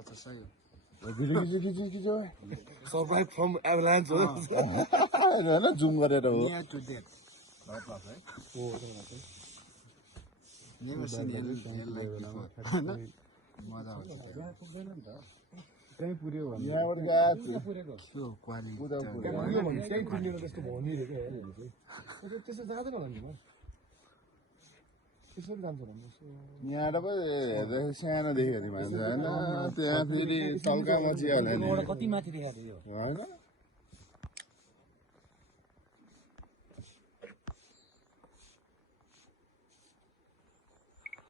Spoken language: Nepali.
कता सही हो खिचो Survive from avalanche हो होइन जुम गरेर हो नियर टु डेथ भइप्लस है never seen hill like before होइन मजा आउँछ कहीँ पुऱ्यो भने यहाँबाट गएको त्यो क्वालिटी त्यही पुग्ने जस्तो भनिरहेको त्यसो जाँदैन होला नि म त्यसरी जान्छ भन्नु यहाँबाट पो हेर्दाखेरि सानो देखेको थिएँ मान्छे होइन त्यहाँ फेरि तल्का मचिहाल्यो नि कति माथि देखाएको थियो होइन